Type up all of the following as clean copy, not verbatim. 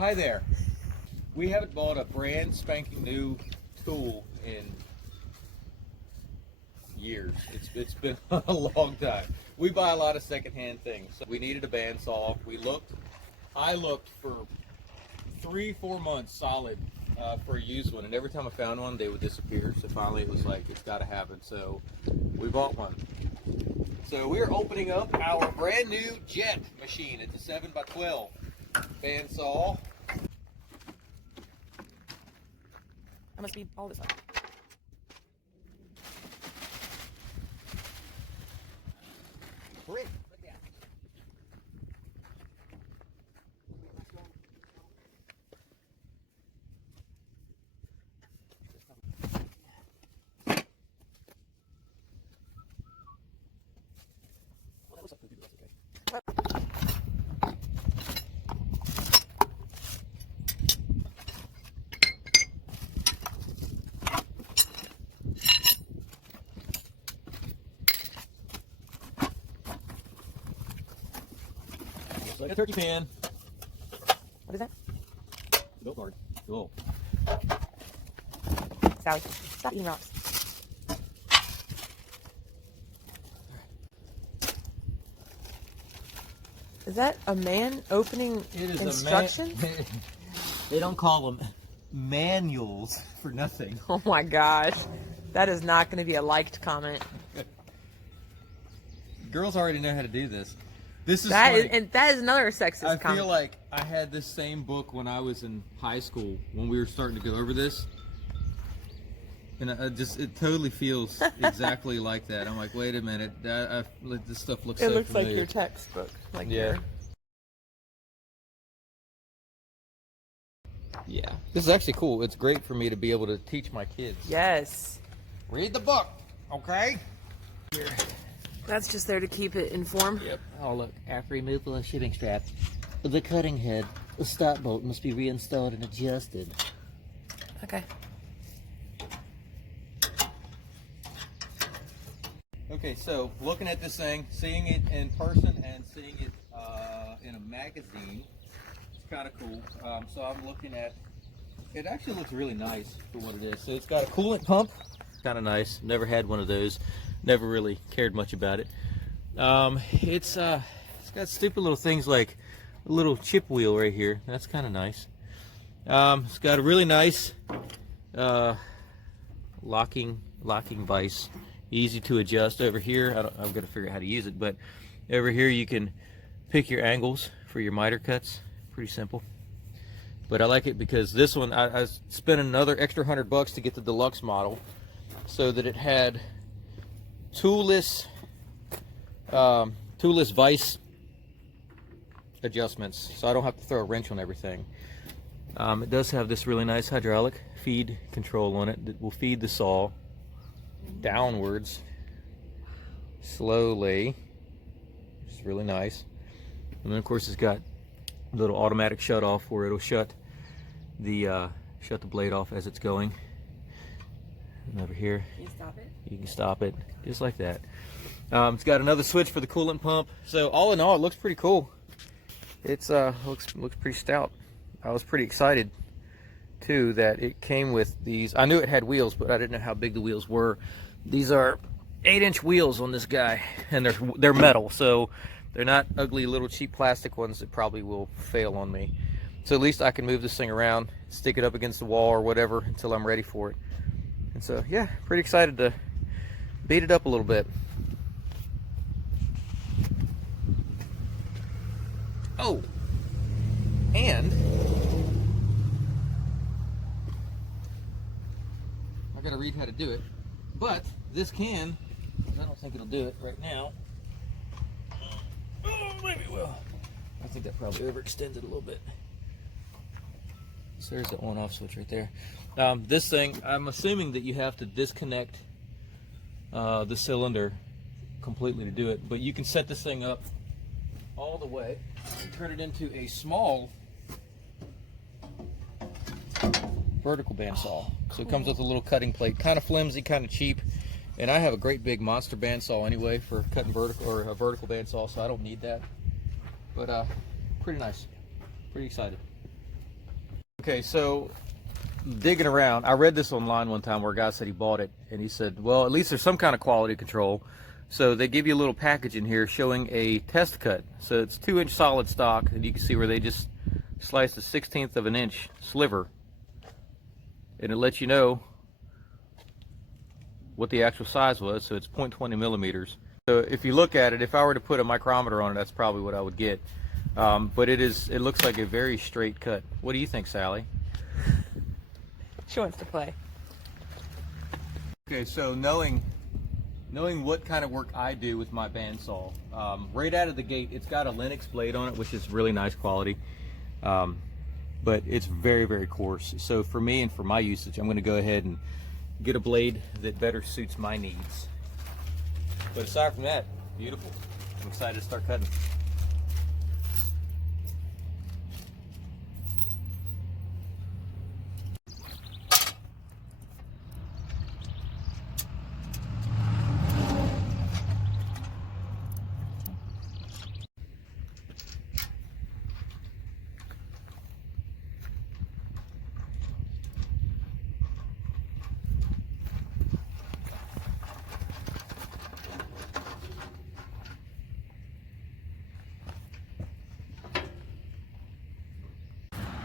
Hi there. We haven't bought a brand spanking new tool in years. It's been a long time. We buy a lot of secondhand things. So we needed a bandsaw. I looked for 3-4 months solid for a used one, and every time I found one, they would disappear. So finally, it was like, it's got to happen. So we bought one. So we're opening up our brand new jet machine. It's a 7x12 bandsaw. I must be all this up. Great. Looks like a turkey pan. What is that? Built guard. Cool. Sally, stop eating rocks. Is that a man opening instructions? They don't call them manuals for nothing. Oh my gosh. That is not going to be a liked comment. Girls already know how to do this. This is That funny. is, and that is another sexist I comment. feel like I had this same book when I was in high school when we were starting to go over this. And it totally feels exactly like that. I'm like, wait a minute, this stuff looks so familiar. It looks like your textbook. Like Yeah. Yeah. This is actually cool. It's great for me to be able to teach my kids. Yes. Read the book, okay? Here. That's just there to keep it informed. Yep. Oh look, after removal of shipping strap, the cutting head, the stop bolt must be reinstalled and adjusted. Okay. Okay, so looking at this thing, seeing it in person and seeing it in a magazine, it's kind of cool. So I'm looking at, it actually looks really nice for what it is. So it's got a coolant pump, kind of nice. Never had one of those. Never really cared much about it. It's got stupid little things like a little chip wheel right here. That's kind of nice. It's got a really nice locking vise. Easy to adjust over here. I'm going to figure out how to use it, but over here you can pick your angles for your miter cuts. Pretty simple. But I like it because this one, I spent another extra $100 to get the deluxe model so that it had toolless vise adjustments, so I don't have to throw a wrench on everything. It does have this really nice hydraulic feed control on it that will feed the saw downwards slowly, which is really nice. And then of course it's got a little automatic shut off where it'll shut the blade off as it's going. And over here Can you stop it? you can stop it just like that. It's got another switch for the coolant pump. So all in all, it looks pretty cool. It's looks pretty stout. I was pretty excited too that it came with these. I knew it had wheels, but I didn't know how big the wheels were. These are 8-inch wheels on this guy, and they're metal, so they're not ugly little cheap plastic ones that probably will fail on me. So at least I can move this thing around, stick it up against the wall or whatever until I'm ready for it. And so yeah, pretty excited to beat it up a little bit. Oh, and I gotta read how to do it, but this can, I don't think it'll do it right now. Oh, maybe it will. I think that probably overextended a little bit. So there's the on-off switch right there. This thing, I'm assuming that you have to disconnect the cylinder completely to do it, but you can set this thing up all the way and turn it into a small vertical bandsaw. So it comes with a little cutting plate, kind of flimsy, kind of cheap. And I have a great big monster bandsaw anyway for cutting vertical, or a vertical bandsaw, so I don't need that. But pretty nice. Pretty excited. Okay, so digging around, I read this online one time where a guy said he bought it, and he said, well, at least there's some kind of quality control. So they give you a little package in here showing a test cut. So it's 2-inch solid stock, and you can see where they just sliced a 1/16 of an inch sliver, and it lets you know what the actual size was. So it's 0.20 millimeters. So if you look at it, if I were to put a micrometer on it, that's probably what I would get. But it looks like a very straight cut. What do you think, Sally? She wants to play. Okay, so knowing what kind of work I do with my bandsaw, right out of the gate, it's got a Lennox blade on it, which is really nice quality, but it's very, very coarse. So for me and for my usage, I'm going to go ahead and get a blade that better suits my needs. But aside from that, beautiful. I'm excited to start cutting.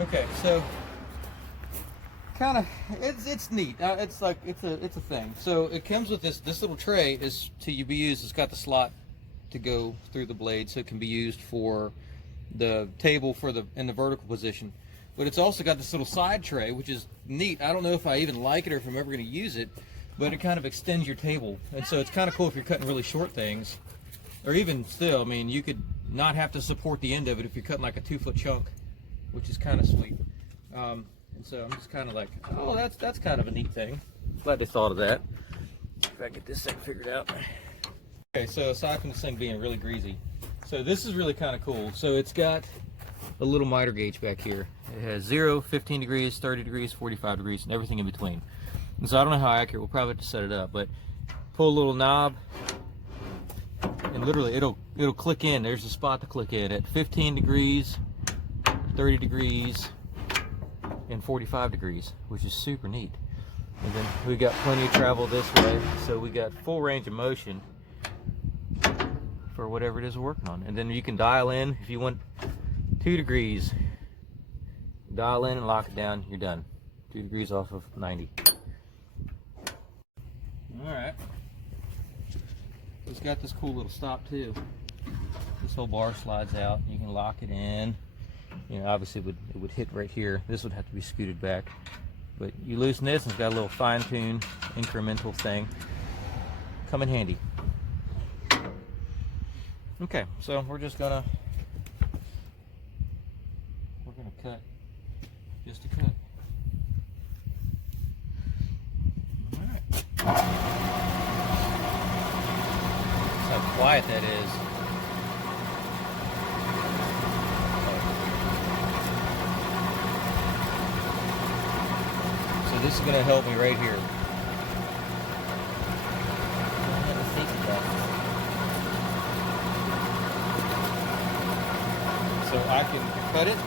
Okay, so kind of it's neat. It's like it's a thing. So it comes with this little tray is to be used. It's got the slot to go through the blade, so it can be used for the table in the vertical position. But it's also got this little side tray, which is neat. I don't know if I even like it or if I'm ever going to use it, but it kind of extends your table, and so it's kind of cool if you're cutting really short things, or even still. I mean, you could not have to support the end of it if you're cutting like a 2-foot chunk, which is kind of sweet. And so I'm just kind of like, oh, that's kind of a neat thing. Glad they thought of that. If I get this thing figured out. Okay, so aside from this thing being really greasy, so this is really kind of cool. So it's got a little miter gauge back here. It has 0, 15 degrees, 30 degrees, 45 degrees, and everything in between. And so I don't know how accurate, we'll probably have to set it up, but pull a little knob, and literally it'll click in. There's a spot to click in at 15 degrees, 30 degrees, and 45 degrees, which is super neat. And then we got plenty of travel this way, so we got full range of motion for whatever it is we're working on. And then you can dial in if you want 2 degrees. Dial in and lock it down, you're done. 2 degrees off of 90. Alright. It's got this cool little stop too. This whole bar slides out, you can lock it in. You know, obviously it would hit right here. This would have to be scooted back. But you loosen this and it's got a little fine-tuned incremental thing. Come in handy. Okay, so we're gonna cut just a cut. Alright. That's how quiet that is. So this is gonna help me right here. So I can cut it.